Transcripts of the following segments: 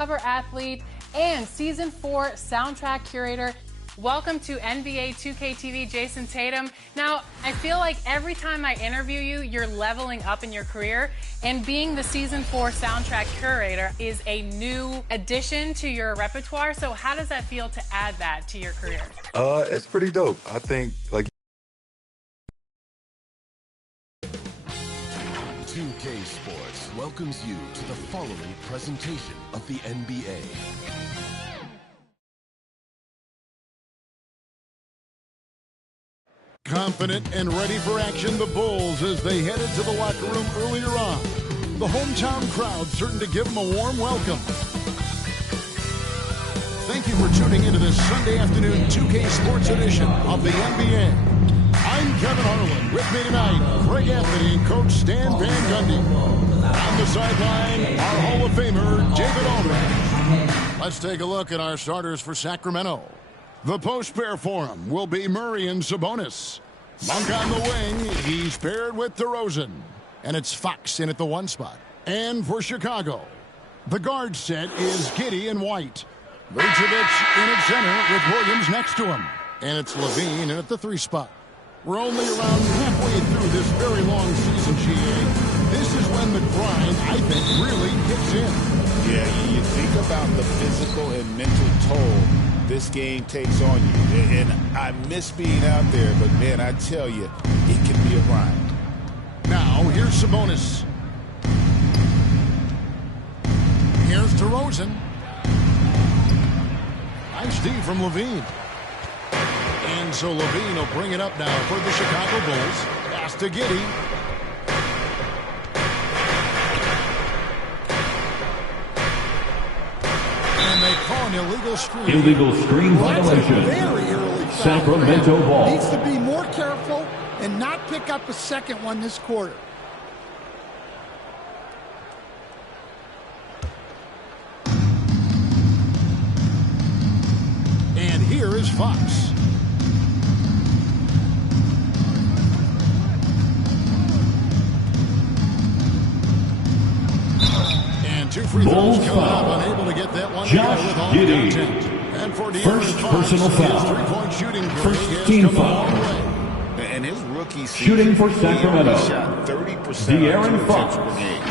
cover athlete, and Season 4 soundtrack curator. Welcome to NBA 2K TV, Jason Tatum. Now, I feel like every time I interview you, you're leveling up in your career, and being the Season 4 soundtrack curator is a new addition to your repertoire. So how does that feel to add that to your career? It's pretty dope. I think, like, 2K Sports welcomes you to the following presentation of the NBA. Confident and ready for action, the Bulls as they headed to the locker room earlier on. The hometown crowd certain to give them a warm welcome. Thank you for tuning into this Sunday afternoon 2K Sports edition of the NBA. I'm Kevin Harlan. With me tonight, Craig Anthony and Coach Stan Van Gundy. On the sideline, our Hall of Famer, David Aldridge. Let's take a look at our starters for Sacramento. The post pair for him will be Murray and Sabonis. Monk on the wing, he's paired with DeRozan. And it's Fox in at the 1 spot. And for Chicago, the guard set is Giddey and White. Vucevic in at center with Williams next to him. And it's Levine in at the 3 spot. We're only around halfway through this very long season, GA. This is when the grind, I think, really kicks in. Yeah, you think about the physical and mental toll this game takes on you. And I miss being out there, but, man, I tell you, it can be a grind. Now, here's Sabonis. Here's DeRozan. Nice D from Levine. And so Levine will bring it up now for the Chicago Bulls. Pass to Giddey. And they call an illegal screen. Illegal screen violation. Very early foul. Sacramento ball. Needs to be more careful and not pick up a second one this quarter. And here is Fox. And 2 free throws coming up, unable to get that one Josh with all Giddey. the content. And for First personal foul. his three-point shooting First team foul. And his rookie season, Shooting for Sacramento. he shot 30% De'Aaron on Fox. per game.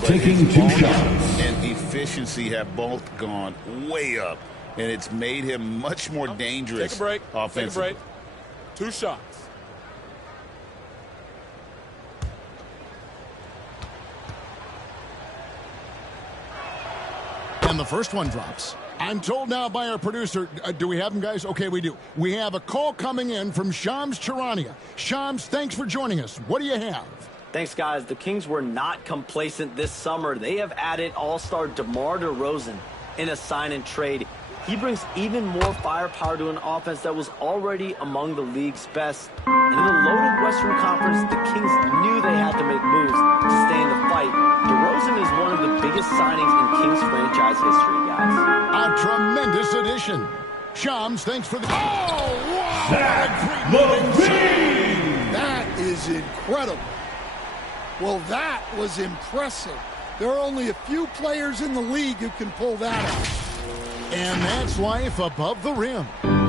But Taking his 2 volume shots. and efficiency have both gone way up, and it's made him much more dangerous offensively. Take a break. 2 shots. And the first one drops. I'm told now by our producer, do we have him, guys? Okay, we do. We have a call coming in from Shams Charania. Shams, thanks for joining us. What do you have? Thanks, guys. The Kings were not complacent this summer. They have added all-star DeMar DeRozan in a sign-and-trade. He brings even more firepower to an offense that was already among the league's best. And in the loaded Western Conference, the Kings knew they had to make moves to stay in the fight. DeRozan is one of the biggest signings in Kings franchise history, guys. A tremendous addition. Shams, thanks for the... Oh, wow! Zach LaVine! That is incredible. Well, that was impressive. There are only a few players in the league who can pull that off. And that's life above the rim.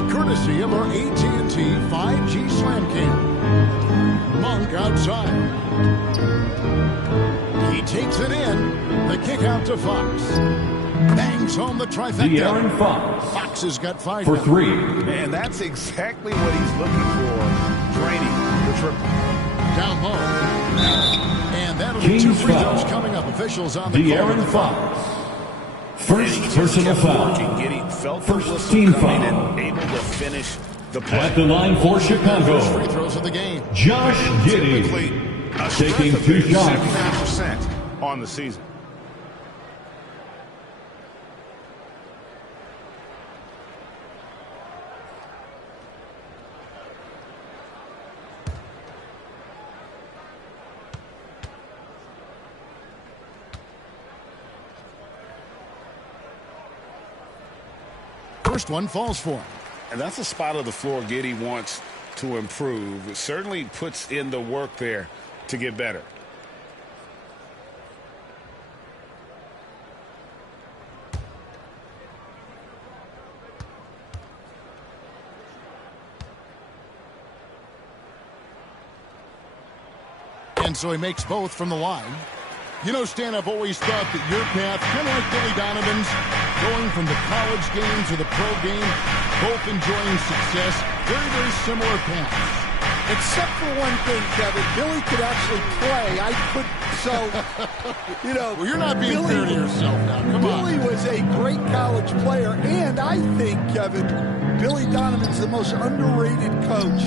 Courtesy of our AT&T 5G Slam Cam. Monk outside. He takes it in. The kick out to Fox. Bangs home the trifecta. De'Aaron Fox. Fox has got 5 for now. 3. Man, that's exactly what he's looking for, draining the triple. Down low. And that'll be Kings 2 free foul. throws coming up. Officials on the De'Aaron call. Fox. First personal foul. First team foul. And able to finish the play. At the line for Chicago, First free throws of the game. Josh Giddey. Taking 2 shots. 79% on the season. First one falls for him. And that's a spot of the floor Giddey wants to improve. It certainly puts in the work there to get better. And so he makes both from the line. You know, Stan, I've always thought that your path, kind of like Billy Donovan's, going from the college game to the pro game, both enjoying success, very, very similar paths. Except for one thing, Kevin. Billy could actually play. I couldn't. So, you know. Well, you're not being fair to yourself now. Come on. Billy was a great college player. And I think, Kevin, Billy Donovan's the most underrated coach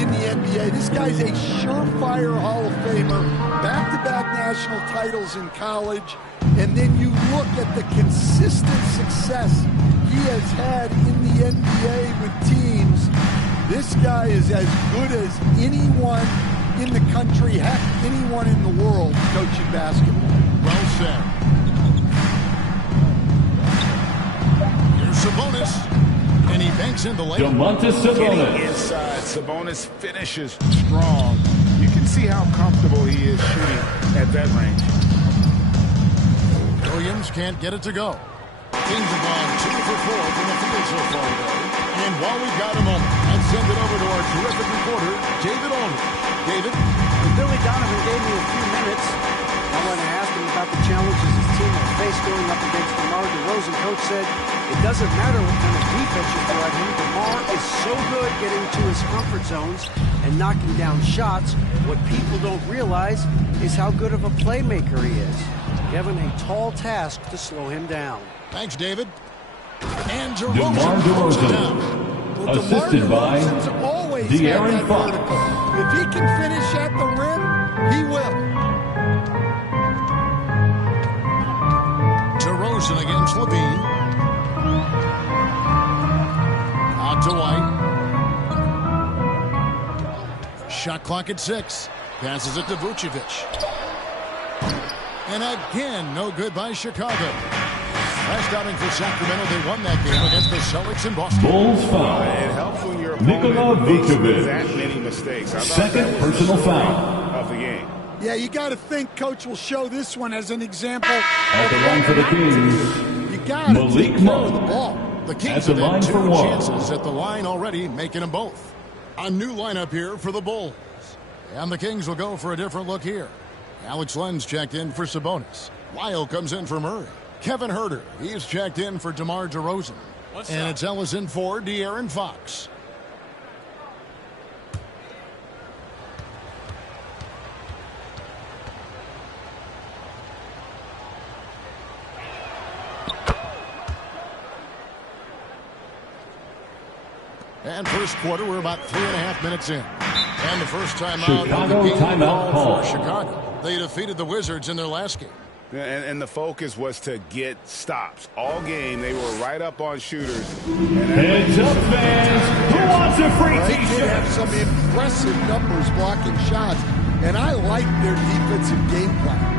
in the NBA. This guy's a surefire Hall of Famer. Back-to-back national titles in college. And then you look at the consistent success he has had in the NBA with teams. This guy is as good as anyone in the country, heck, anyone in the world coaching basketball. Well said. Here's Sabonis, and he banks in the lane. Getting inside, Sabonis finishes strong. You can see how comfortable he is shooting at that range. Williams can't get it to go. Kings have gone 2 for 4 from the field so far today. And while we've got a moment, let's send it over to our terrific reporter, David Aldridge. David? Billy Donovan gave me a few minutes. I went and asked him about the challenges his team will face going up against DeMar DeRozan. Coach said it doesn't matter what kind of defense you throw at him. DeMar is so good getting to his comfort zones and knocking down shots. What people don't realize is how good of a playmaker he is. Given a tall task to slow him down. Thanks, David. And DeRozan down. Well, assisted by always De'Aaron Fox. If he can finish at the rim, he will. DeRozan against Levine. Out to White. Shot clock at 6. Passes it to Vucevic. And again, no good by Chicago. Last outing for Sacramento, they won that game against the Celtics in Boston. Bulls foul. It helps when your opponent makes that many mistakes. Second personal foul of the game. Yeah, you got to think Coach will show this one as an example. At the line for the Kings, you got to take care of the ball. The Kings have had 2 chances at the line already, making them both. A new lineup here for the Bulls. And the Kings will go for a different look here. Alex Len's checked in for Sabonis. Lyle comes in for Murray. Kevin Huerter, he's checked in for DeMar DeRozan. And it's Ellis in for De'Aaron Fox. And first quarter, we're about 3.5 minutes in. And the first time out of the game timeout call for Chicago. They defeated the Wizards in their last game. And the focus was to get stops. All game, they were right up on shooters. Heads up, fans. Who wants a free They did have some impressive numbers blocking shots, and I like their defensive game plan.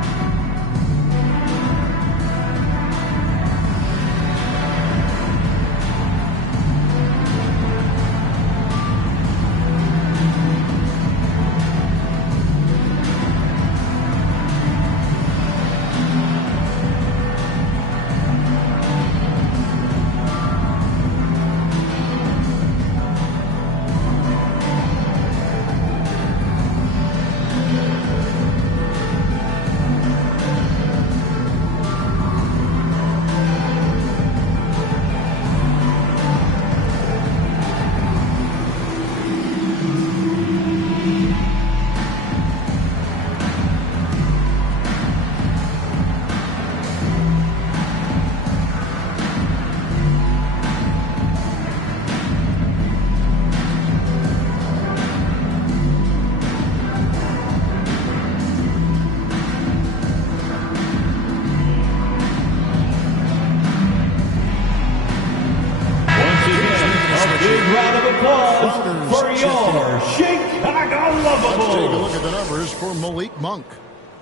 for your Chicago Lovables. Let's take a look at the numbers for Malik Monk.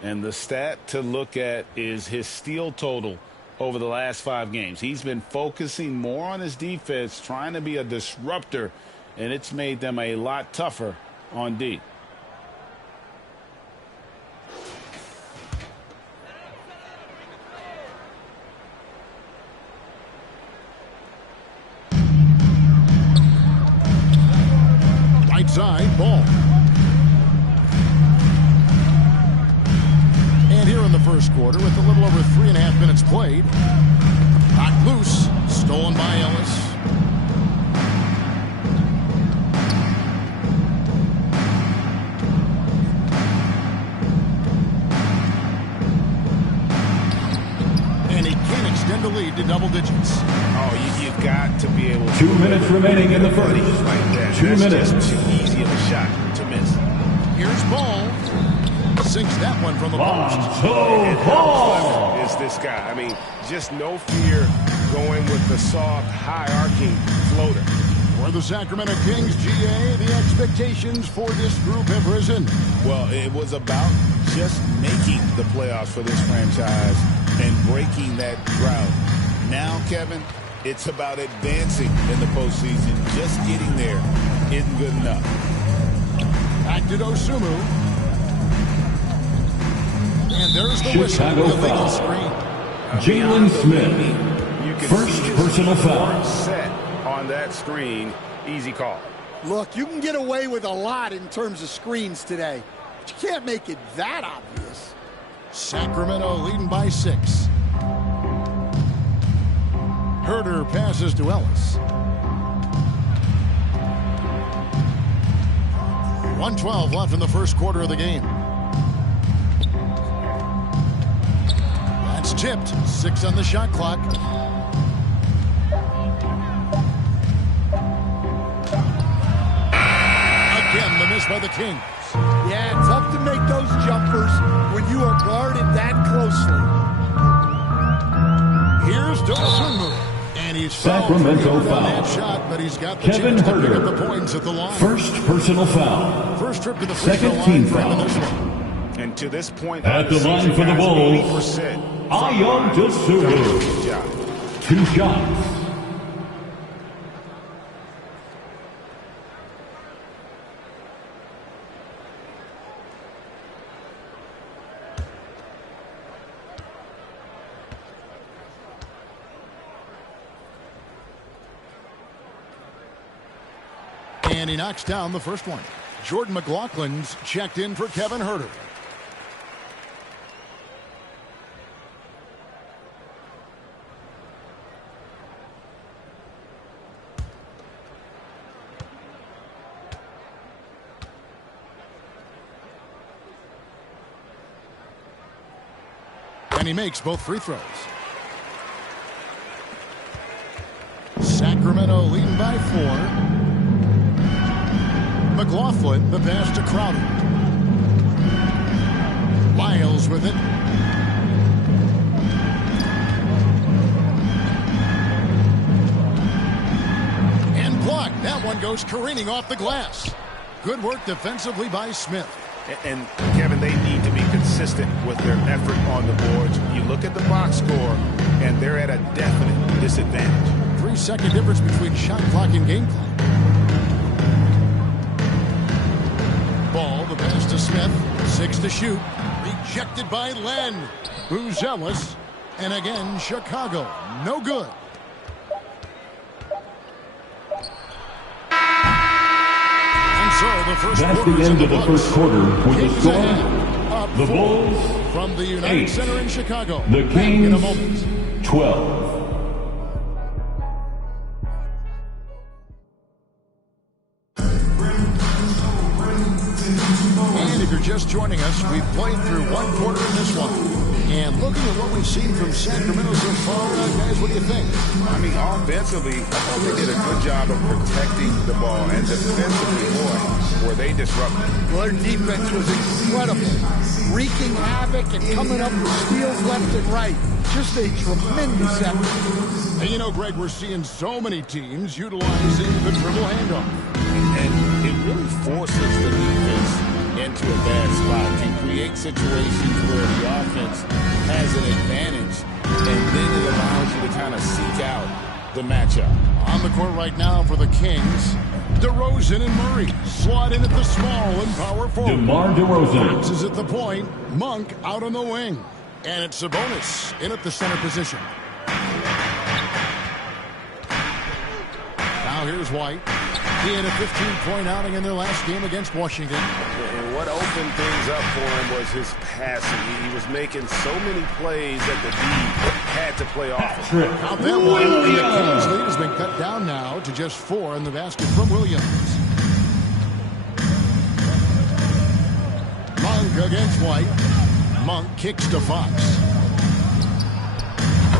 And the stat to look at is his steal total over the last 5 games. He's been focusing more on his defense, trying to be a disruptor, and it's made them a lot tougher on D. Right side, ball. first quarter with a little over 3.5 minutes played. Knocked loose. Stolen by Ellis. And he can't extend the lead to double digits. Oh, you've got to be able to. 2 minutes remaining in the first. Like that. 2 minutes. Just too easy of a shot to miss. Here's Ball. Sinks that one from the post. Ball is this guy. I mean, just no fear going with the soft, high-arcing floater. For the Sacramento Kings, GA, the expectations for this group have risen. Well, it was about just making the playoffs for this franchise and breaking that drought. Now, Kevin, it's about advancing in the postseason. Just getting there isn't good enough. Back to Dosunmu. And there's the Chicago whistle, the legal foul. screen. Jalen Smith. First personal foul. Set on that screen. Easy call. Look, you can get away with a lot in terms of screens today, but you can't make it that obvious. Sacramento leading by 6. Herter passes to Ellis. 1:12 left in the first quarter of the game. That's tipped. 6 on the shot clock. Again, the miss by the Kings. Yeah, tough to make those jumpers when you are guarded that closely. Here's Dosunmu. And he's Sacramento foul. foul. That shot, but he's got the Kevin chance to pick Herter. up the points at the line. First personal foul. First trip to the free throw Second line team for him in foul. this one. And to this point, At the line for the Bulls, Ayon Dosunmu. Good job. 2 shots. And he knocks down the first one. Jordan McLaughlin's checked in for Kevin Herter. And he makes both free throws. Sacramento leading by 4. McLaughlin, the pass to Crowder. Miles with it. And blocked. That one goes careening off the glass. Good work defensively by Smith. And Kevin, they need to be consistent with their effort on the boards. You look at the box score, and they're at a definite disadvantage. 3-second difference between shot clock and game clock. Ball, the pass to Smith. 6 to shoot. Rejected by Len. Ellis. And again, Chicago. No good. And so the first That's quarter the end of the first quarter with the score. The four Bulls from the United 8. Center in Chicago. The Back in a Kings moment. 12. And if you're just joining us, we've played through one quarter in this one. And looking at what we've seen from Sacramento so far, guys, what do you think? I mean, offensively, I thought they did a good job of protecting the ball. And defensively, boy, were they disruptive. Well, their defense was incredible. Wreaking havoc and coming up with steals left and right. Just a tremendous effort. And you know, Greg, we're seeing so many teams utilizing the dribble handoff. And it really forces the defense into a bad spot and create situations where the offense has an advantage, and then it allows you to kind of seek out the matchup. On the court right now for the Kings, DeRozan and Murray slot in at the small and power forward. DeMar DeRozan. Fox is at the point, Monk out on the wing. And it's Sabonis in at the center position. Now here's White. He had a 15-point outing in their last game against Washington. And what opened things up for him was his passing. He was making so many plays that the D had to play off. Count that one. And the Kings lead has been cut down now to just 4 in the basket from Williams. Monk against White. Monk kicks to Fox.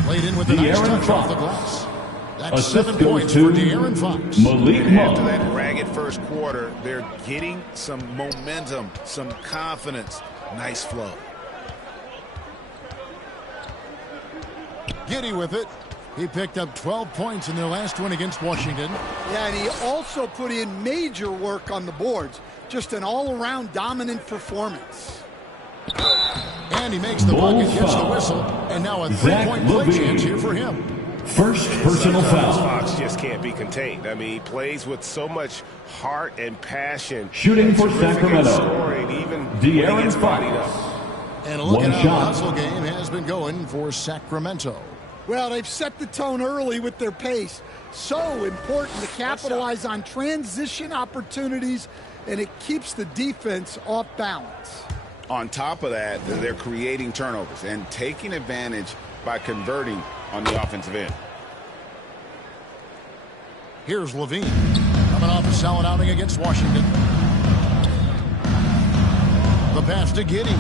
Laid in with a nice touch off the glass. That's 7 points for De'Aaron Fox. After that ragged first quarter, they're getting some momentum, some confidence. Nice flow. Giddey with it. He picked up 12 points in their last one against Washington. Yeah, and he also put in major work on the boards. Just an all-around dominant performance. And he makes the bucket, gets the whistle, and now a 3-point play chance here for him. First personal foul. Fox just can't be contained. I mean, he plays with so much heart and passion. Shooting for Sacramento. Scoring, even De'Aaron Fox. And a look at how the hustle game has been going for Sacramento. Well, they've set the tone early with their pace. So important to capitalize on transition opportunities, and it keeps the defense off balance. On top of that, they're creating turnovers and taking advantage by converting on the offensive end. Here's Levine coming off a solid outing against Washington. The pass to Giddey.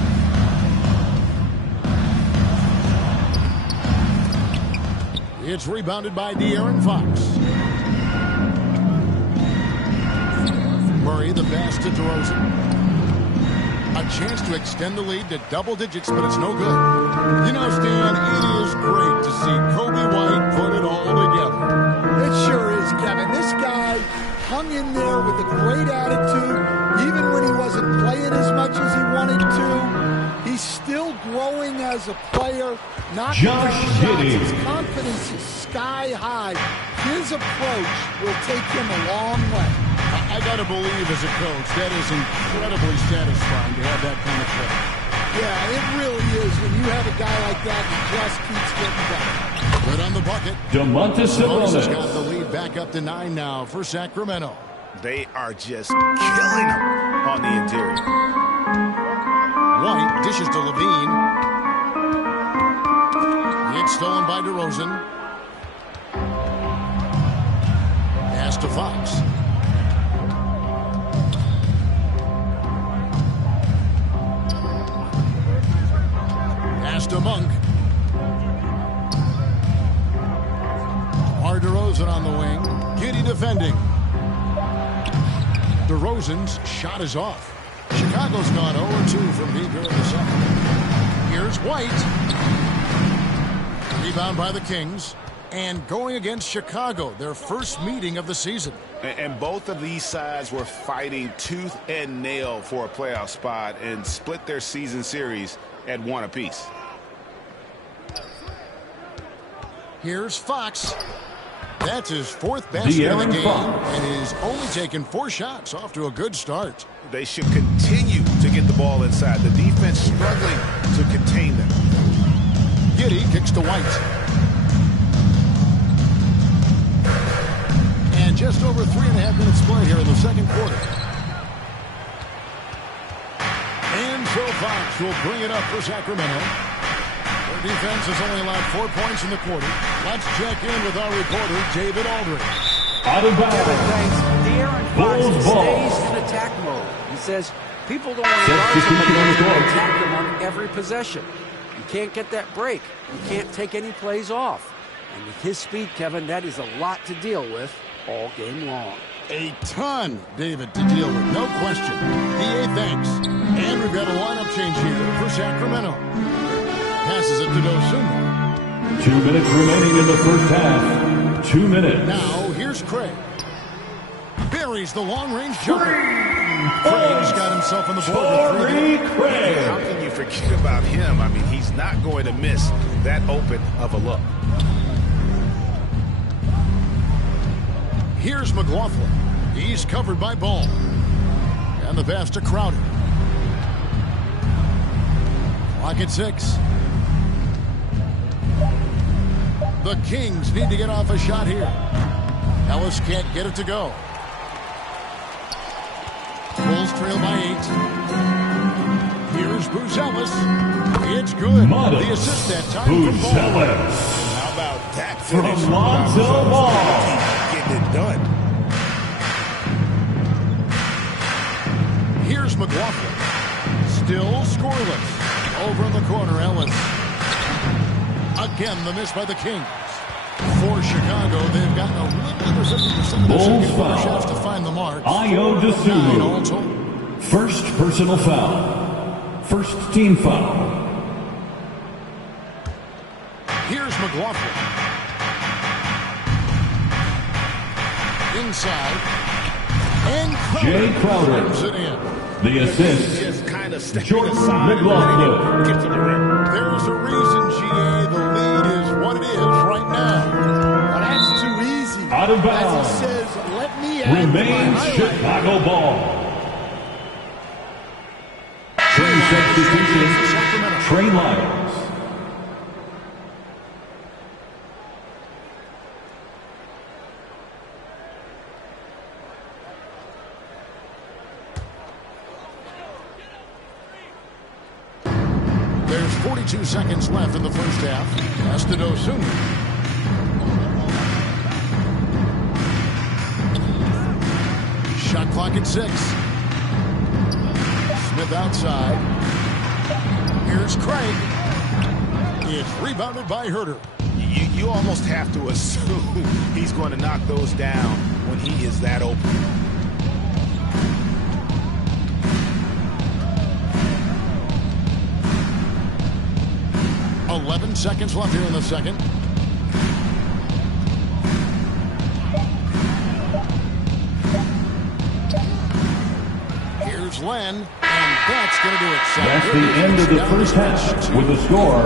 It's rebounded by De'Aaron Fox. Murray, the pass to DeRozan. A chance to extend the lead to double digits, but it's no good. You know, Stan, it is great to see Kobe White put it all together. It sure is, Kevin. This guy hung in there with a great attitude, even when he wasn't playing as much as he wanted to. He's still growing as a player, knocking down shots. His confidence is sky high. His approach will take him a long way. I got to believe as a coach that is incredibly satisfying to have that kind of play. Yeah, it really is when you have a guy like that who just keeps getting better. Good on the bucket. Domantas Sabonis has got the lead back up to 9 now for Sacramento. They are just killing them on the interior. White dishes to Levine. It's stolen by DeRozan. Pass to Fox. Pass to Monk. DeRozan on the wing. Giddey defending. DeRozan's shot is off. Chicago's gone 0-2 from deep here in the second. Here's White. Rebound by the Kings. And going against Chicago, their first meeting of the season. And both of these sides were fighting tooth and nail for a playoff spot and split their season series at 1 apiece. Here's Fox. That's his 4th basket of the game, and he's only taken 4 shots, off to a good start. They should continue to get the ball inside. The defense struggling to contain them. Giddey kicks to White. And just over 3.5 minutes play here in the second quarter. And so Fox will bring it up for Sacramento. Their defense has only allowed 4 points in the quarter. Let's check in with our reporter, David Aldridge. Out of bounds. Kevin, thanks. De'Aaron Fox stays in attack mode. He says people don't want to guard somebody who's going to attack them on every possession. You can't get that break. You can't take any plays off. And with his speed, Kevin, that is a lot to deal with all game long. A ton, David, to deal with, no question. DA, thanks. And we've got a lineup change here for Sacramento. Passes it to Dosunmu. 2 minutes remaining in the first half. 2 minutes. Now, here's Craig. Buries the long-range jumper. Craig's got himself on the board with 3. Craig. How can you forget about him? I mean, he's not going to miss that open of a look. Here's McLaughlin. He's covered by Ball. And the pass to Crowder. Clock at 6. The Kings need to get off a shot here. Ellis can't get it to go. trail by 8. Here's Buzelis. It's good. The assist that time from Ball. How about that finish? From Lonzo Ball. Getting it done. Here's McLaughlin. Still scoreless. Over in the corner, Ellis. Again, the miss by the Kings. For Chicago, they've gotten a little under 50% of their second quarter shots to find the mark. Ayo Dosunmu. First personal foul. First team foul. Here's McLaughlin. Inside. And Jay Crowder. Crowder it in. The assist. Just kind of Jordan McLaughlin. Get to the rim. There's a reason, GA. The lead is what it is right now. Well, that's too easy. Out of bounds. As he says, let me add Remains my Chicago ball. Trey substitution. Trey Lyles. There's 42 seconds left in the first half. That's to Dosunmu. Shot clock at 6. Smith outside. Here's Craig. It's rebounded by Herter. You almost have to assume he's going to knock those down when he is that open. .11 seconds left here in the second. Here's Len, and that's going to do it. That's the end of the first half with the score.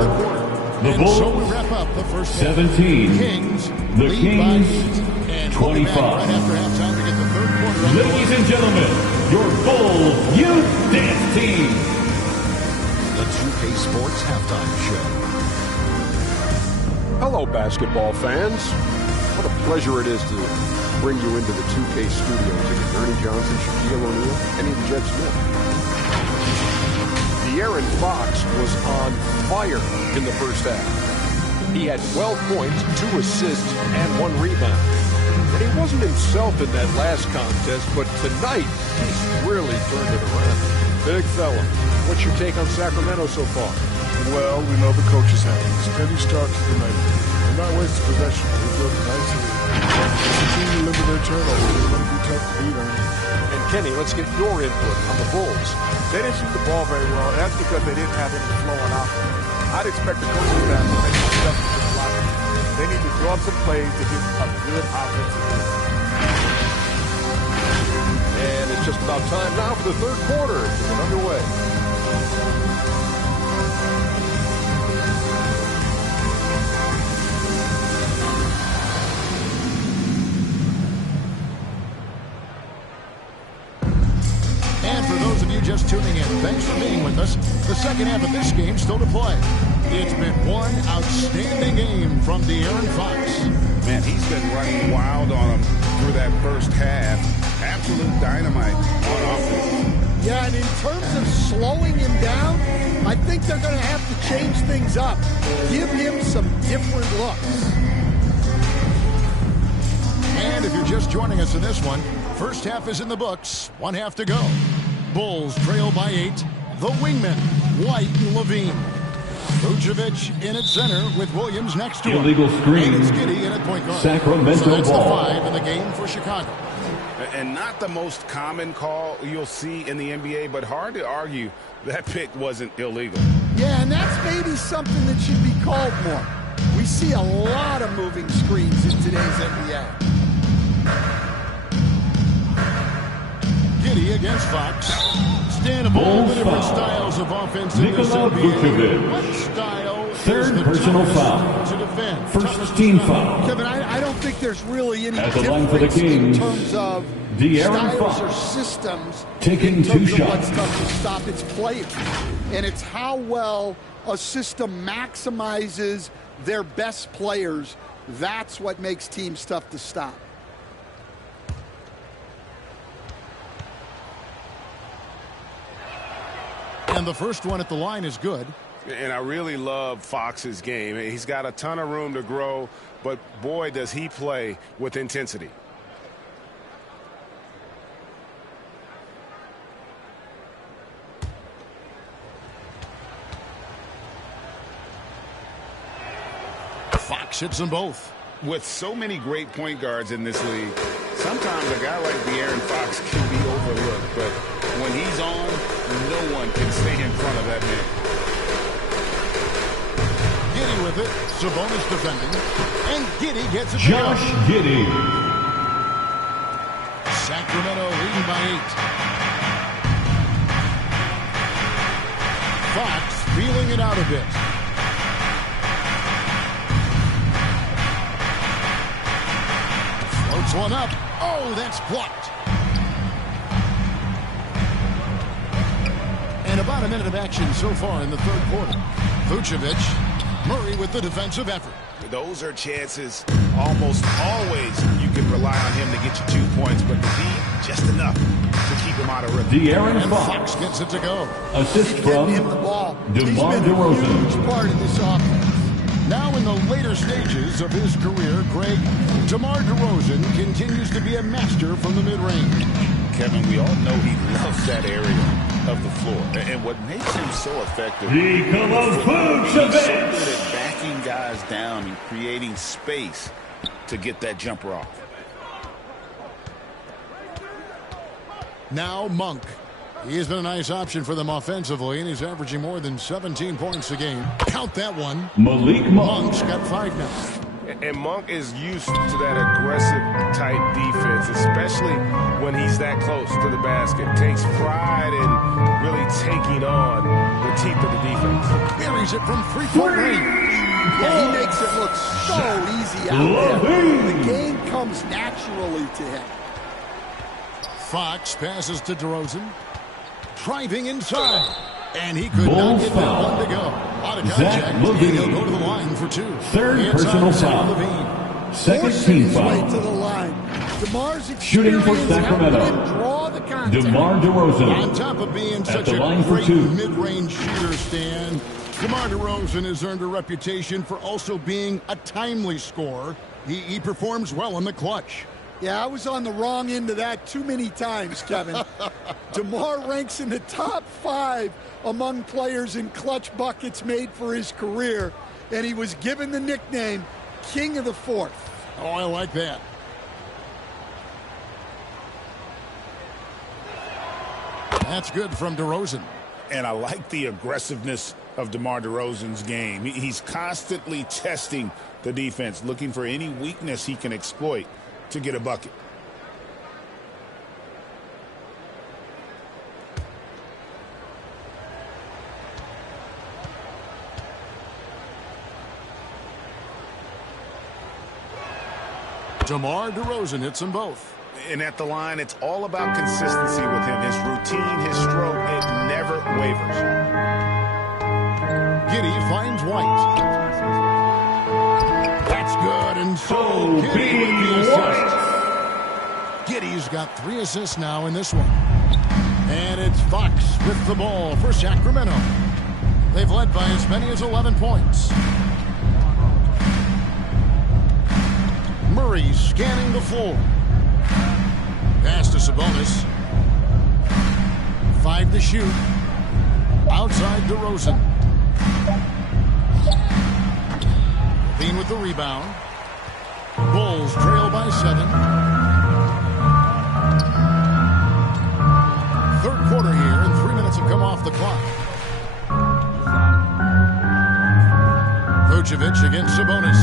The And so we Bulls wrap up the first half. 17. Kings The lead Kings by 8. And 25. right after halftime to get the third quarter. Ladies and gentlemen, your Bulls Youth Dance Team. The 2K Sports Halftime Show. Hello, basketball fans. What a pleasure it is to bring you into the 2K studios against Ernie Johnson, Shaquille O'Neal, and even Jed Smith. De'Aaron Fox was on fire in the first half. He had 12 points, 2 assists, and 1 rebound. And he wasn't himself in that last contest, but tonight, he's really turned it around. Big fella, what's your take on Sacramento so far? Well, we know the coach is having a steady start to the night. They're not wasting possession. They built a nice lead. They continue to limit their turnovers. It's going to be tough to beat them. And Kenny, let's get your input on the Bulls. They didn't shoot the ball very well. That's because they didn't have any flow on offense. I'd expect the coaching staff to make some adjustments in the locker room. They need to draw up some plays to get a good offensive game. And it's just about time now for the third quarter to get underway. Just tuning in, thanks for being with us. The second half of this game still to play. It's been one outstanding game from De'Aaron Fox. Man, he's been running wild on him through that first half. Absolute dynamite on offense. Yeah, and in terms of slowing him down, I think they're going to have to change things up. Give him some different looks. And if you're just joining us in this one, first half is in the books. 1 half to go. Bulls trail by 8. The wingmen, White and Levine. Vucevic in at center with Williams next to him. Illegal screen. And it's Giddey in at point guard. Sacramento so that's ball. the 5 in the game for Chicago. And not the most common call you'll see in the NBA, but hard to argue that pick wasn't illegal. Yeah, and that's maybe something that should be called more. We see a lot of moving screens in today's NBA. Giddey against Fox. Stand up all the different styles of offense in this NBA. What style third personal foul. To defend? First team foul. Kevin, I don't think there's really any At the line for the difference in Kings, terms of De'Aaron styles Fox or systems taking in 2 terms of shots. what's tough to stop. It's players. And it's how well a system maximizes their best players. That's what makes teams tough to stop. And the first one at the line is good. And I really love Fox's game. He's got a ton of room to grow, but boy, does he play with intensity. Fox hits them both. With so many great point guards in this league, sometimes a guy like De'Aaron Fox can be overlooked, but when he's on, no one can stay in front of that man. Giddey with it. Sabonis defending. And Giddey gets it. Josh Giddey. Sacramento leading by 8. Fox feeling it out a bit. Floats one up. Oh, that's blocked. And about a minute of action so far in the third quarter. Vucevic, Murray with the defensive effort. Those are chances almost always you can rely on him to get you 2 points, but the D, just enough to keep him out of rhythm. De'Aaron Fox gets it to go. Assist from him the ball. DeMar He's been DeRozan. a huge part of this offense. Now in the later stages of his career, Greg, DeMar DeRozan continues to be a master from the mid-range. Kevin, we all know he loves that area of the floor. And what makes him so effective Vucevic. he's so good at backing guys down and creating space to get that jumper off. Now Monk. He has been a nice option for them offensively, and he's averaging more than 17 points a game. Count that one. Malik Monk. Monk's got 5 now. And Monk is used to that aggressive type defense, especially when he's that close to the basket. Takes pride in really taking on the teeth of the defense. Buries it from 3-point range. Yeah, he makes it look so easy out there. The game comes naturally to him. Fox passes to DeRozan. Driving inside. And he could Bulls not get that one to go. Out of Zach contact. LaVine. He'll go to the line for 2. Third It's personal on Zach foul. LaVine. Second Forcing team his way to foul. the line. DeMar's Shooting for experience helped Sacramento. him draw the contact. DeMar On DeRozan. top of being such the a line for great 2. mid-range shooter, Stan, DeMar DeRozan has earned a reputation for also being a timely scorer. He performs well in the clutch. Yeah, I was on the wrong end of that too many times, Kevin. DeMar ranks in the top 5 among players in clutch buckets made for his career, and he was given the nickname King of the Fourth. Oh, I like that. That's good from DeRozan. And I like the aggressiveness of DeMar DeRozan's game. He's constantly testing the defense, looking for any weakness he can exploit to get a bucket. DeMar DeRozan hits them both. And at the line, it's all about consistency with him. His routine, his stroke, it never wavers. Giddey finds White. That's good, and so Giddey with the assist. Giddey's got 3 assists now in this one. And it's Fox with the ball for Sacramento. They've led by as many as 11 points. Murray scanning the floor. Pass to Sabonis. 5 to shoot. Outside DeRozan. Levine with the rebound. Bulls trail by 7. Third quarter here, and 3 minutes have come off the clock. Vucevic against Sabonis.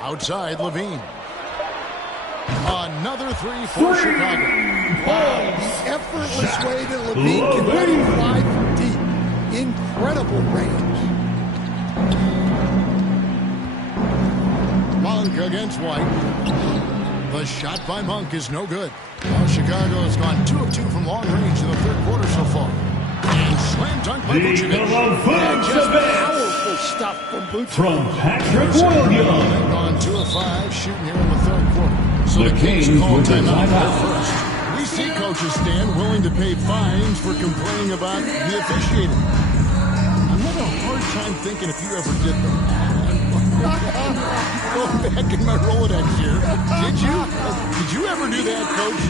Outside Levine. Another 3 for Chicago. Wow, the effortless way that Levine can let him fly from deep. Incredible range. Monk against White. The shot by Monk is no good. Now Chicago has gone 2 of 2 from long range in the third quarter so far. And slam dunk by Vucevic. Just powerful stuff from Vucevic. From Patrick Williams. They've gone 2 of 5 shooting here in the third quarter. So The the Kings Kings call with the timeout timeout. first. We see Coach coaches, Stan, willing to pay fines for complaining about the officiating. I'm having a hard time thinking if you ever did them. Going back in my Rolodex here. Did you ever do that, Coach?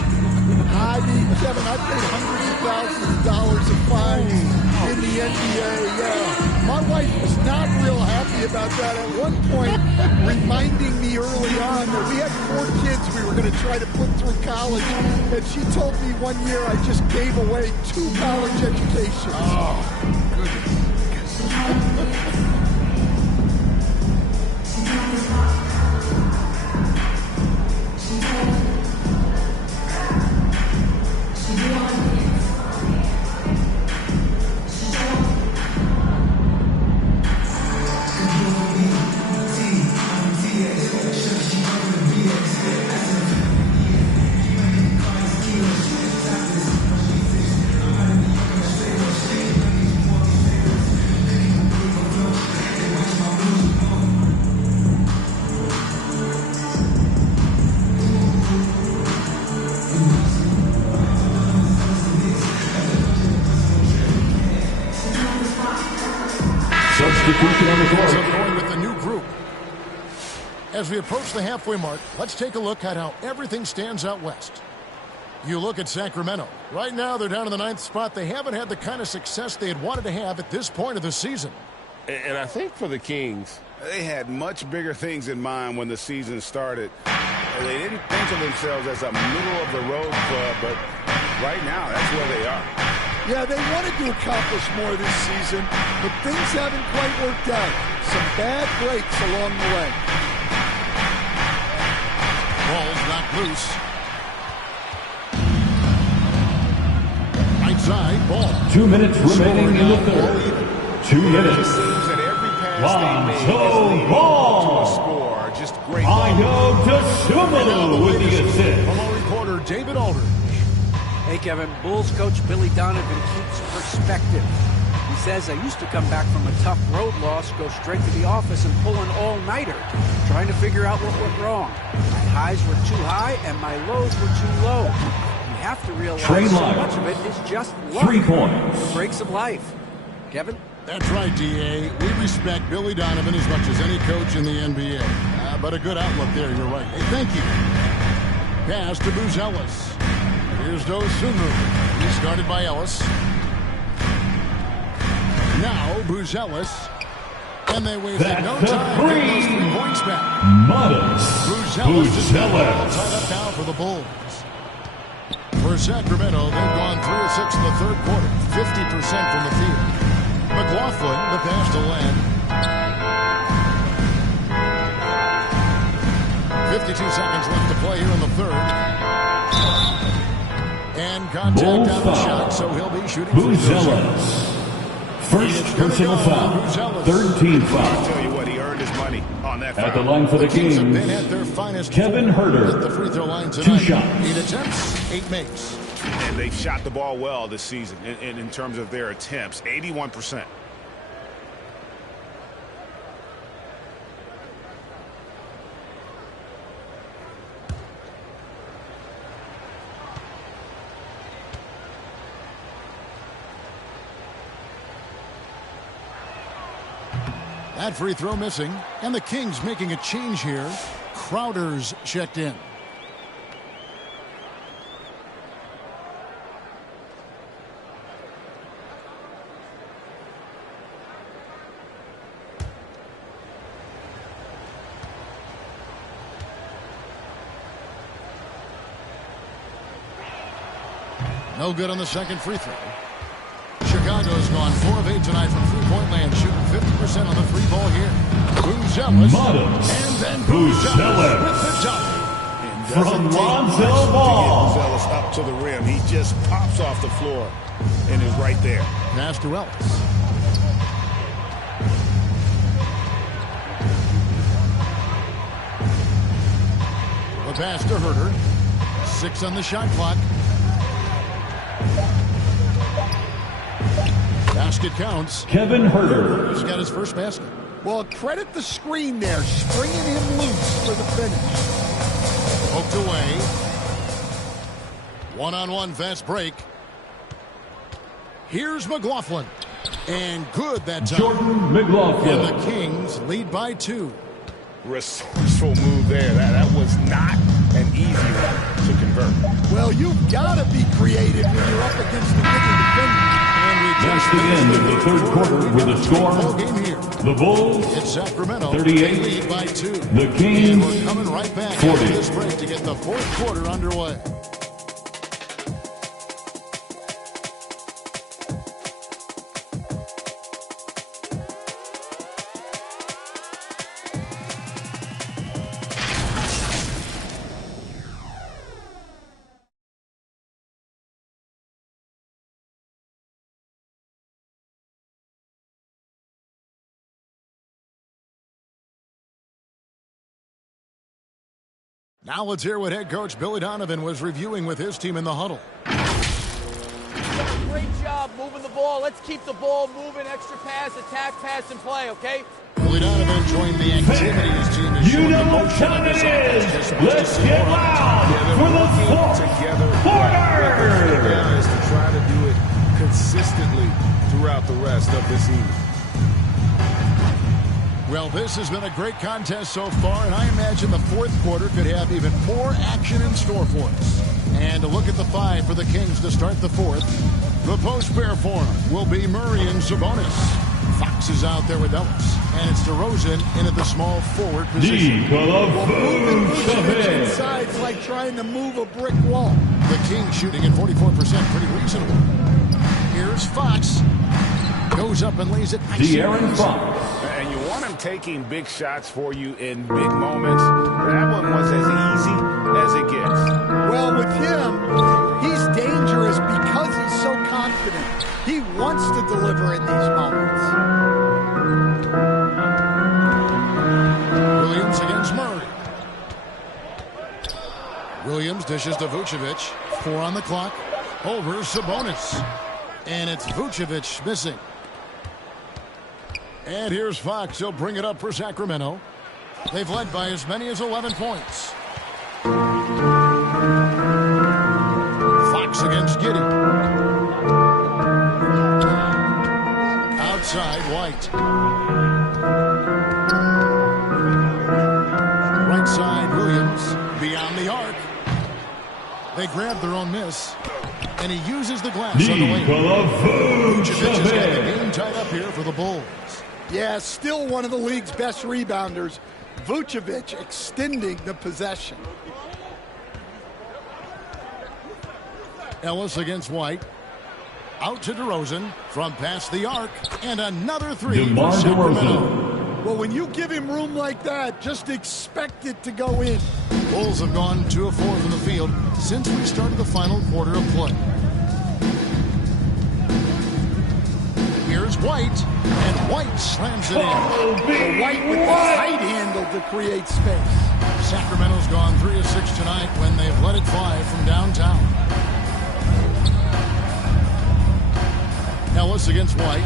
I mean, Kevin, I paid hundreds of thousands of dollars of fines in the NBA. Yeah, my wife was not real happy about that. At one point, reminding me early on that we had 4 kids we were going to try to put through college, and she told me one year I just gave away 2 college educations. Oh, goodness. Going with the new group. As we approach the halfway mark, let's take a look at how everything stands out west. You look at Sacramento. Right now, they're down in the 9th spot. They haven't had the kind of success they had wanted to have at this point of the season. And I think for the Kings, they had much bigger things in mind when the season started. They didn't think of themselves as a middle-of-the-road club, but right now, that's where they are. Yeah, they wanted to accomplish more this season, but things haven't quite worked out. Some bad breaks along the way. Ball's knocked loose. Right side, ball. 2 minutes remaining in the third. 2 minutes. Lonzo Ball. Io DeSumo with the assist. Hello, reporter David Aldridge. Hey, Kevin, Bulls coach Billy Donovan keeps perspective. He says, I used to come back from a tough road loss, go straight to the office and pull an all-nighter, trying to figure out what went wrong. My highs were too high and my lows were too low. You have to realize so much of it is just luck. 3 points. Breaks of life. Kevin? That's right, D.A. We respect Billy Donovan as much as any coach in the NBA. But a good outlook there, you're right. Hey, thank you. Pass to Booz Ellis. Here's Dosunmu. He's guarded by Ellis. Now Booz Ellis. And they wasted no time. Get those 3 points back. Booz Ellis is tied up now for the Bulls. For Sacramento, they've gone 3 of 6 in the third quarter. 50% from the field. McLaughlin, the pass to Len. 52 seconds left to play here in the third. And contact on the shot, so he'll be shooting Booz Ellis. First personal foul. 13 foul. I'll tell you what, he earned his money on that foul. At the line for the Kings, Kevin Huerter. The free throw line 2 shots. 8 attempts, 8 makes. And they've shot the ball well this season in terms of their attempts. 81%. That free throw missing, and the Kings making a change here. Crowder's checked in. No good on the second free throw. Chicago's gone 4 of 8 tonight from three-point land, shooting 50% on the 3 ball here. Booz Ellis. And then Booz Ellis with the dunk. From Lonzo Ball. Booz Ellis up to the rim. He just pops off the floor and is right there. Pass to Ellis. The pass to Huerter. 6 on the shot clock. Basket counts. Kevin Huerter. He's got his first basket. Well, credit the screen there, springing him loose for the finish. Poked away. One-on-one fast break. Here's McLaughlin. And good that time. Jordan McLaughlin. And the Kings lead by 2. Resourceful move there. That was not an easy one to convert. Well, you've got to be creative when you're up against the bigger defender. That's the end of the third quarter with a score. The Bulls, it's Sacramento, 38. Lead by 2. The Kings, and we're coming right back 40. After this break to get the fourth quarter underway. Now let's hear what head coach Billy Donovan was reviewing with his team in the huddle. Great job moving the ball. Let's keep the ball moving. Extra pass, attack, pass, and play, okay? Billy Donovan joined the activity his team is showing the motion of his offense. Let's get loud for the fourth quarter. Is to try to do it consistently throughout the rest of this evening. Well, this has been a great contest so far, and I imagine the fourth quarter could have even more action in store for us. And to look at the 5 for the Kings to start the fourth, the post pair for him will be Murray and Sabonis. Fox is out there with Ellis, and it's DeRozan in at the small forward position. Moving inside is like trying to move a brick wall. The Kings shooting at 44%, pretty reasonable. Here's Fox. Goes up and lays it. De'Aaron Fox. And you want him taking big shots for you in big moments. That one was as easy as it gets. Well, with him, he's dangerous because he's so confident. He wants to deliver in these moments. Williams against Murray. Williams dishes to Vucevic. 4 on the clock. Over Sabonis. And it's Vucevic missing. And here's Fox. He'll bring it up for Sacramento. They've led by as many as 11 points. Fox against Giddey. Outside, White. Right side, Williams. Beyond the arc. They grab their own miss. And he uses the glass on the way. Vucevic has got the game tied up here for the Bulls. Yeah, still one of the league's best rebounders. Vucevic extending the possession. Ellis against White. Out to DeRozan from past the arc. And another 3 for Sacramento. Well, when you give him room like that, just expect it to go in. Bulls have gone 2 of 4 from the field since we started the final quarter of play. Here's White, and White slams it in. White with the tight handle to create space. Sacramento's gone 3 of 6 tonight when they've let it fly from downtown. Ellis against White.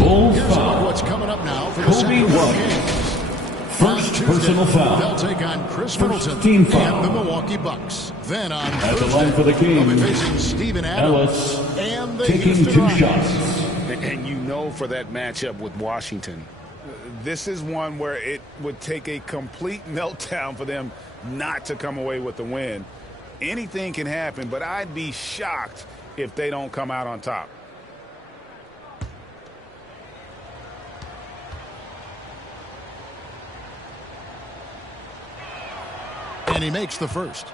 Bulls Here's foul. what's coming up now for the Sacramento Kings. First personal foul. They'll take on Chris Middleton team foul. and the Milwaukee Bucks. Then on At Thursday, the line for the Kings, they'll be facing Steven Adams Ellis and the taking Houston 2 Rockets. shots. And you know, for that matchup with Washington, this is one where it would take a complete meltdown for them not to come away with the win. Anything can happen, but I'd be shocked if they don't come out on top. And he makes the first.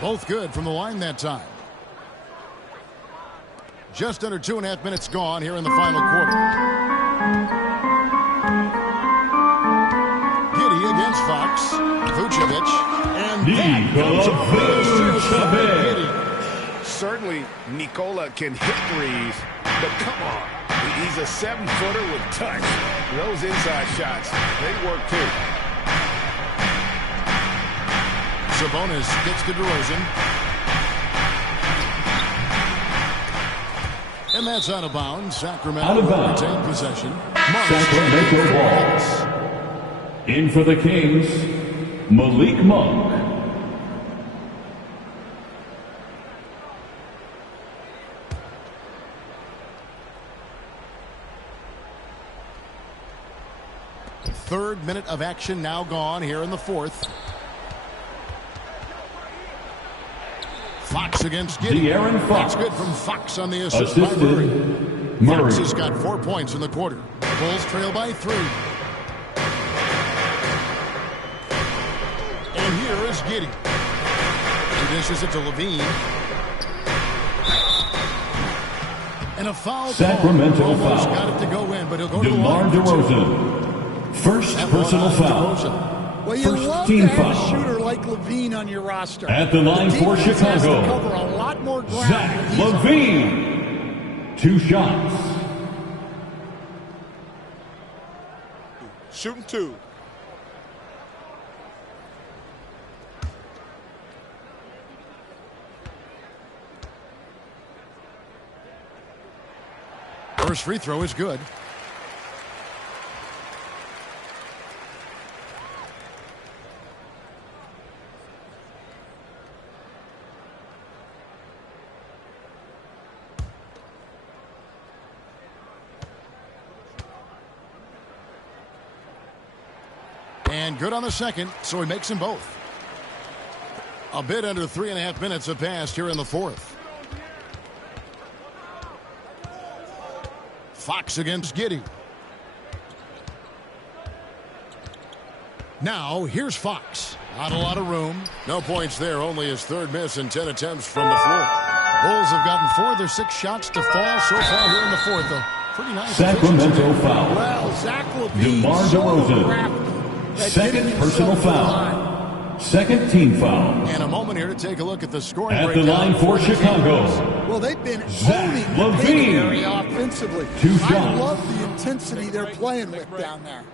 Both good from the line that time. Just under 2.5 minutes gone here in the final quarter. Giddey against Fox. Vucevic. And Certainly, Nikola can hit threes, but come on. He's a 7-footer with touch. Those inside shots, they work too. Sabonis gets to DeRozan. And that's out of bounds. Sacramento Out of will bounds. retain possession. Sacramento Balls. In for the Kings, Malik Monk. Third minute of action now gone here in the fourth. Fox against Giddey. De'Aaron Fox. That's good from Fox on the assist by Murray. Fox has got 4 points in the quarter. Bulls trail by 3. And here is Giddey. He dishes it to Levine. And a foul. Sacramento almost foul. got it to go in, but he'll go to the DeMar line. DeRozan. First personal foul. Well, you First love team to have foul. a shooter like Levine on your roster. At the line for defense has to Chicago, cover a lot more ground. Zach Levine. 2 shots. Shooting 2. First free throw is good. And good on the second, so he makes them both. A bit under 3.5 minutes have passed here in the fourth. Fox against Giddey. Now, here's Fox. Not a lot of room. No points there, only his third miss in 10 attempts from the floor. Bulls have gotten 4 of their 6 shots to fall so far here in the fourth, though. Pretty nice. Sacramento foul. Well, Zach Levine. DeMar DeRozan. Second personal foul. Second team foul. And a moment here to take a look at the scoring At the line for Chicago. Well, they've been Zach owning the Levine. paint area offensively. 2 I shots. love the intensity they're playing with down there.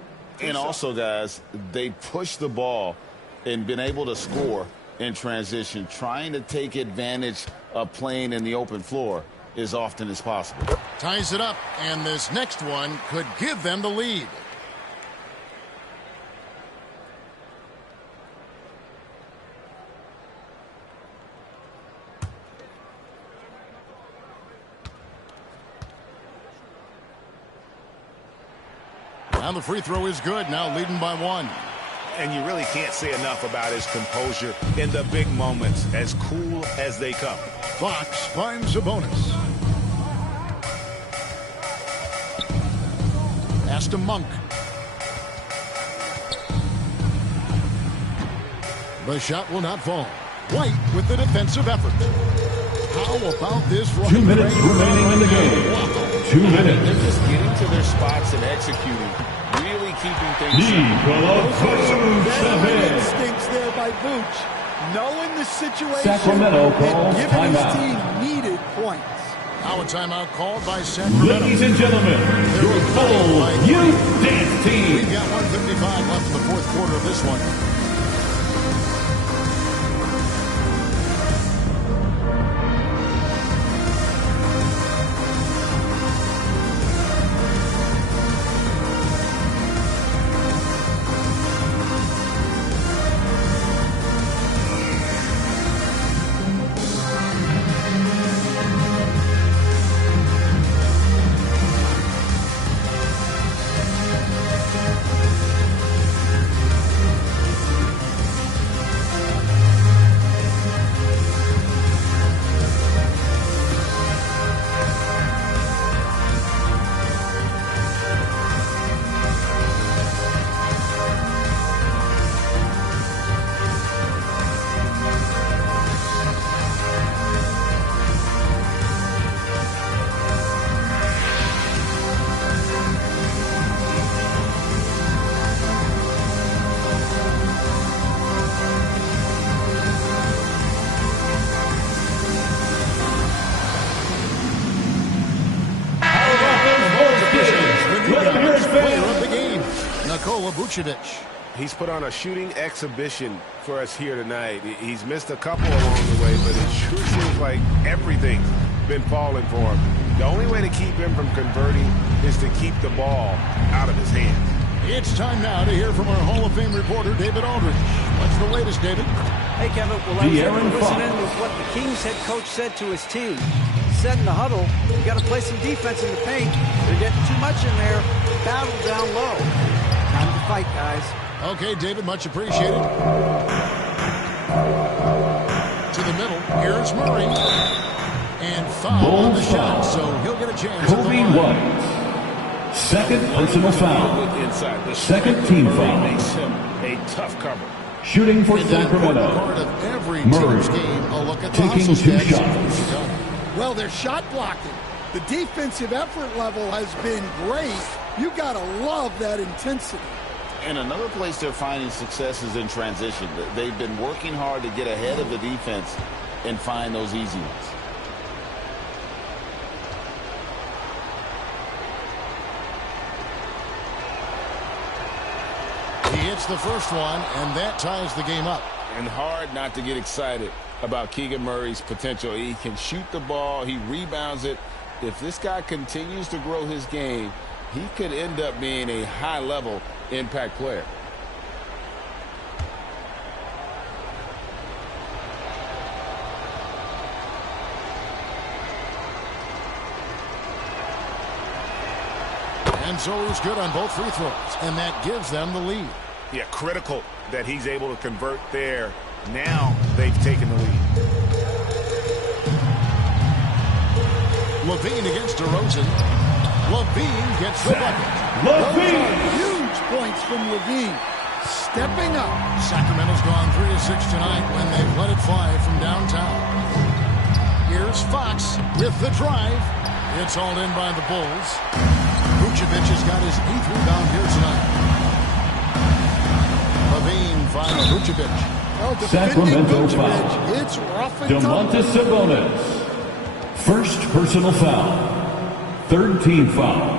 And also, guys, they push the ball and been able to score in transition, trying to take advantage of playing in the open floor as often as possible. Ties it up, and this next one could give them the lead. And the free throw is good, now leading by 1. And you really can't say enough about his composure in the big moments, as cool as they come. Fox finds a bonus. Pass to Monk. The shot will not fall. White with the defensive effort. How about this? 2 minutes remaining in the game. 2 minutes. They're just getting to their spots and executing, really keeping things Instincts there by Vooch, knowing the situation Sacramento calls and giving his timeout. team needed points. Now a timeout called by Sacramento. Ladies and gentlemen, your Bulls Youth Dance Team. We've got 1:55 left in the fourth quarter of this one. He's put on a shooting exhibition for us here tonight. He's missed a couple along the way, but it sure seems like everything's been falling for him. The only way to keep him from converting is to keep the ball out of his hands. It's time now to hear from our Hall of Fame reporter, David Aldridge. What's the latest, David? Hey, Kevin. Well, I was listening to what the Kings head coach said to his team. He said in the huddle, you got to play some defense in the paint. They're getting too much in there. Battle down low. Time to fight, guys. Okay, David, much appreciated. To the middle. Here's Murray. And foul on the shot, so he'll get a chance. Kobe White. Second personal foul. Second team foul. Makes him a tough cover. Shooting for Sacramento. Murray taking 2 shots. Well, they're shot blocking. The defensive effort level has been great. You got to love that intensity. And another place they're finding success is in transition. They've been working hard to get ahead of the defense and find those easy ones. He hits the first one, and that ties the game up. And hard not to get excited about Keegan Murray's potential. He can shoot the ball. He rebounds it. If this guy continues to grow his game, he could end up being a high-level impact player. And so he's good on both free throws, and that gives them the lead. Yeah, critical that he's able to convert there. Now they've taken the lead. Levine against DeRozan. Levine gets the bucket. Those are huge points from Levine. Stepping up. Sacramento's gone 3 of 6 tonight when they've let it fly from downtown. Here's Fox with the drive. It's hauled in by the Bulls. Vucevic has got his 8th rebound here tonight. Levine finds Vucevic. Sacramento foul. It's rough and Domantas Sabonis. First personal foul. Third team foul.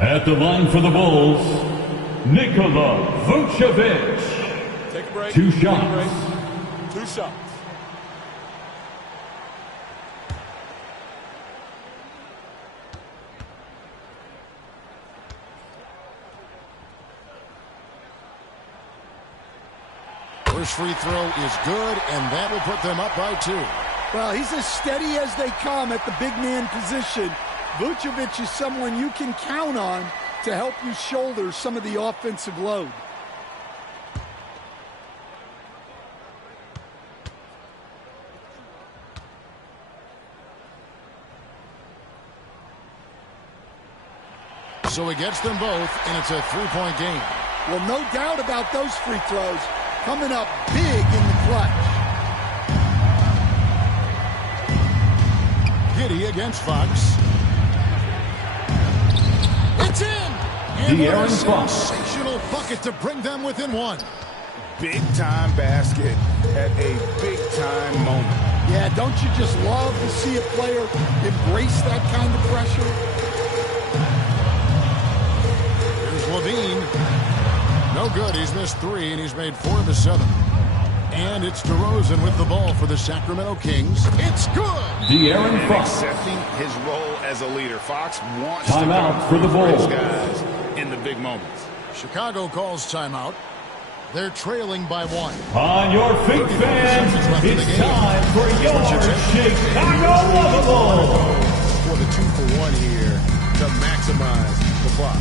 At the line for the Bulls, Nikola Vucevic. Take a break. 2 shots. 2 shots. First free throw is good, and that will put them up by 2. Well, he's as steady as they come at the big man position. Vucevic is someone you can count on to help you shoulder some of the offensive load. So he gets them both, and it's a 3-point game. Well, no doubt about those free throws coming up big in the clutch. Giddey against Fox. It's in! And what a sensational bucket to bring them within 1. Big-time basket at a big-time moment. Yeah, don't you just love to see a player embrace that kind of pressure? Here's Levine. No good. He's missed 3, and he's made 4 of his 7. And it's DeRozan with the ball for the Sacramento Kings. It's good! De'Aaron Fox. Accepting his role as a leader. Fox wants Timeout for the Bulls. Guys in the big moments. Chicago calls timeout. They're trailing by 1. On your feet, fans, it's time for your Chicago Lovables. For the 2-for-1 here to maximize the clock.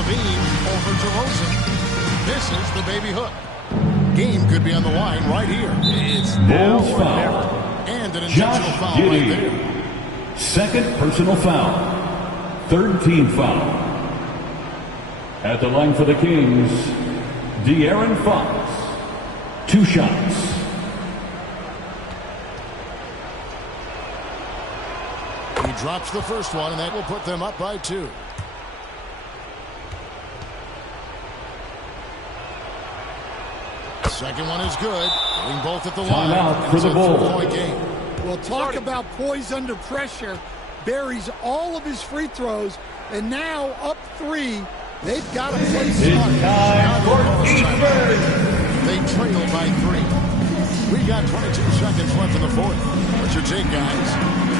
Levine over to Rosen. This is the baby hook. Game could be on the line right here. It's now Bulls or foul. never. And an intentional foul right there. Second personal foul. Third team foul. At the line for the Kings, De'Aaron Fox. 2 shots. He drops the first one, and that will put them up by 2. Second one is good. Getting both at the line. Timeout for the Bulls. 3-point game. Well, talk about poise under pressure. Buries all of his free throws, and now up 3. They've got to play smart. They trail by 3. We got 22 seconds left in the fourth. What's your take, guys?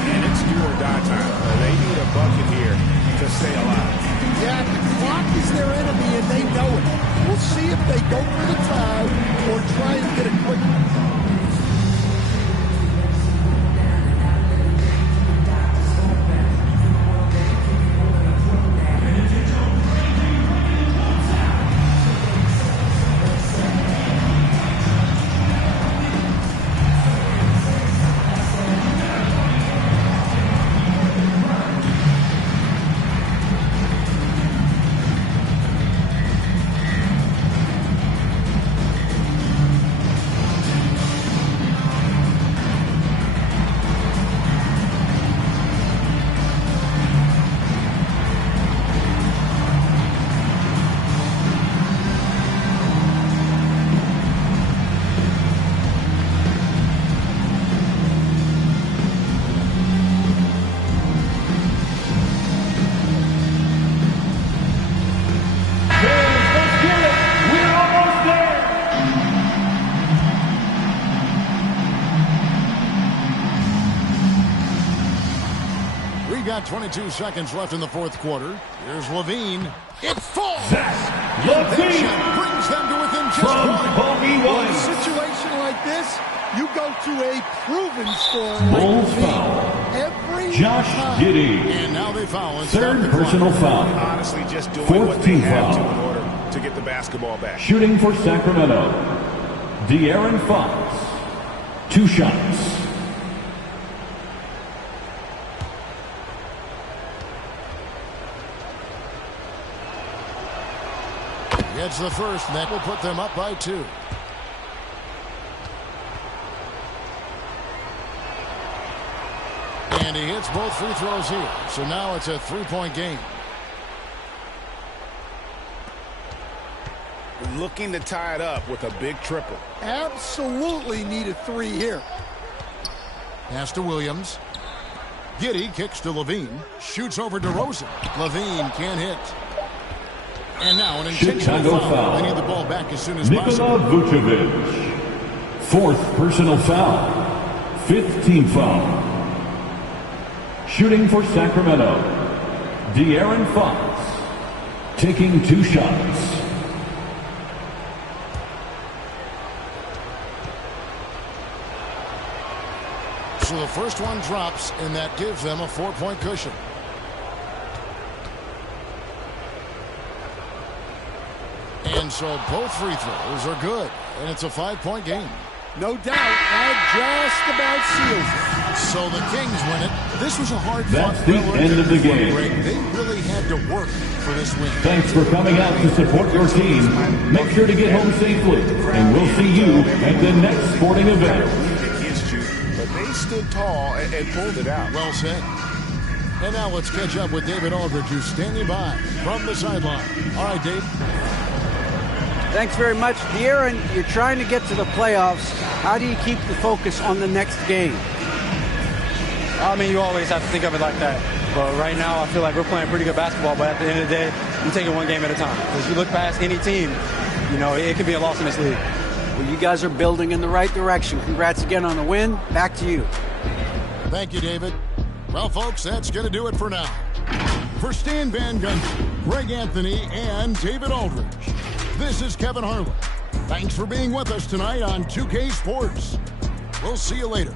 And it's do or die time. They need a bucket here to stay alive. Yeah, the clock is their enemy, and they know it. We'll see if they go for the tie or try and get a quick one. We got 22 seconds left in the fourth quarter. Here's Levine. It falls. Levine brings them to within just from one. In a situation like this, you go to a proven score like Bulls Levine. foul. Every Josh time. Giddey. And now they foul and stop Third the clock. personal foul. Honestly, just doing Fourth what they team have foul. to in order to get the basketball back. Shooting for Sacramento, De'Aaron Fox. 2 shots. Gets the first, and that will put them up by 2. And he hits both free throws here. So now it's a 3-point game. Looking to tie it up with a big triple. Absolutely need a 3 here. Pass to Williams. Giddey kicks to Levine. Shoots over to Rosen. Levine can't hit. And now an intentional foul. They need the ball back as soon as possible. Nikola Vucevic. 4th personal foul. 5th team foul. Shooting for Sacramento, De'Aaron Fox. Taking 2 shots. So the first one drops, and that gives them a 4-point cushion. And so both free throws are good, and it's a 5-point game. No doubt, that just about seals it. So the Kings win it. This was a hard-fought That's the end of the game. They really had to work for this win. Thanks for coming out to support your team. Make sure to get home safely, and we'll see you at the next sporting event. Against you, but they stood tall and pulled it out. Well said. And now let's catch up with David Aldridge, who's standing by from the sideline. All right, Dave. Thanks very much. De'Aaron, you're trying to get to the playoffs. How do you keep the focus on the next game? I mean, you always have to think of it like that. But right now, I feel like we're playing pretty good basketball. But at the end of the day, we take it one game at a time. Because you look past any team, you know, it could be a loss in this league. Well, you guys are building in the right direction. Congrats again on the win. Back to you. Thank you, David. Well, folks, that's going to do it for now. For Stan Van Gundy, Greg Anthony, and David Aldridge, this is Kevin Harlan. Thanks for being with us tonight on 2K Sports. We'll see you later.